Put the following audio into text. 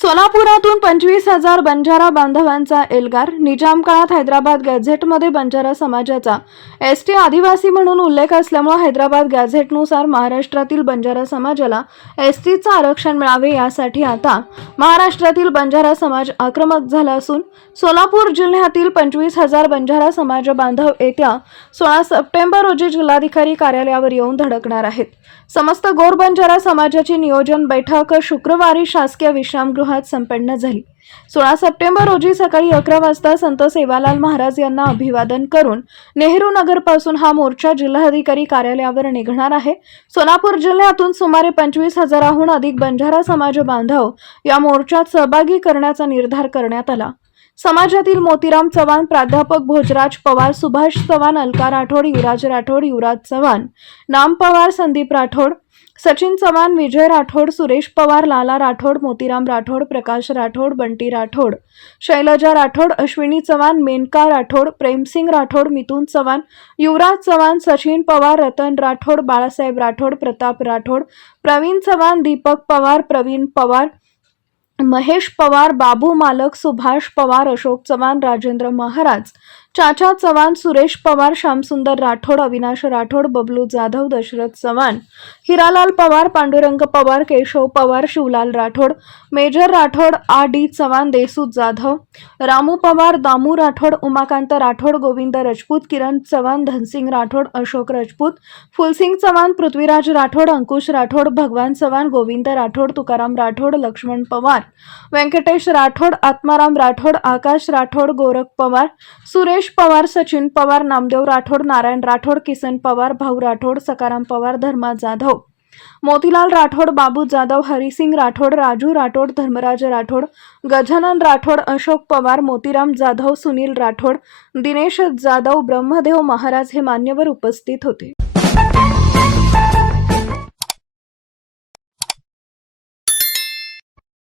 सोलापुरातून पंचवीस हजार बंजारा बांधवांचा एल्गार. निजाम काळात हैदराबाद गॅझेटमध्ये बंजारा समाजाचा. एस टी आदिवासी म्हणून उल्लेख असल्यामुळे हैदराबाद गॅझेटनुसार महाराष्ट्रातील बंजारा समाजाला एस टीचं आरक्षण मिळावे यासाठी आता महाराष्ट्रातील बंजारा समाज आक्रमक झाला असून सोलापूर जिल्ह्यातील पंचवीस हजार बंजारा समाज बांधव येत्या सोळा सप्टेंबर रोजी जिल्हाधिकारी कार्यालयावर येऊन धडकणार आहेत. समस्त गोर बंजारा समाजाची नियोजन बैठक शुक्रवारी शासकीय विश्रामगृह विश्रामगृहात संपन्न झाली. सोळा सप्टेंबर रोजी सकाळी अकरा वाजता संत सेवालाल महाराज यांना अभिवादन करून नेहरू नगरपासून हा मोर्चा जिल्हाधिकारी कार्यालयावर निघणार आहे. सोलापूर जिल्ह्यातून सुमारे पंचवीस हजाराहून अधिक बंजारा समाज बांधव या मोर्चात सहभागी करण्याचा निर्धार करण्यात आला. समाजातील मोतीराम चव्हाण प्राध्यापक भोजराज पवार सुभाष चव्हाण अलका राठोड युवराज राठोड युवराज चव्हाण नाम पवार संदीप राठोड सचिन चव्हाण विजय राठोड सुरेश पवार लाला राठोड मोतीराम राठोड प्रकाश राठोड बंटी राठोड शैलजा राठोड अश्विनी चव्हाण मेनका राठोड प्रेमसिंग राठोड मिथुन चव्हाण युवराज चव्हाण सचिन पवार रतन राठोड बाळासाहेब राठोड प्रताप राठोड प्रवीण चव्हाण दीपक पवार प्रवीण पवार महेश पवार बाबू मालक Subhash Pawar Ashok Chavan Rajendra Maharaj Chacha Chavan Suresh Pawar Shyamsundar Rathod Avinash Rathod Bablu Jadhav Dashrath Chavan Hiralal Pawar Pandurang Pawar Keshav Pawar Shivlal Rathod major Rathod R D Chavan Desu Jadhav Ramu Pawar Damu Rathod Umakant Rathod Govind Rajput Kiran Chavan Dhansing Rathod Ashok Rajput Phulsing Chavan Prithviraj Rathod Ankush Rathod Bhagwan Chavan Govind Rathod Tukaram Rathod Laxman Pawar Venkatesh Rathod Atmaram Rathod आकाश राठोड गोरख पवार सुरेश सुरेश पवार सचिन पवार नामदेव राठोड नारायण राठोड किसन पवार भाऊ राठोड सकाराम पवार धर्मा जाधव. मोतीलाल राठोड बाबू जाधव हरिसिंग राठोड राजू राठोड धर्मराज राठोड गजानन राठोड अशोक पवार मोतीराम जाधव सुनील राठोड दिनेश जाधव ब्रह्मदेव महाराज हे मान्यवर उपस्थित होते.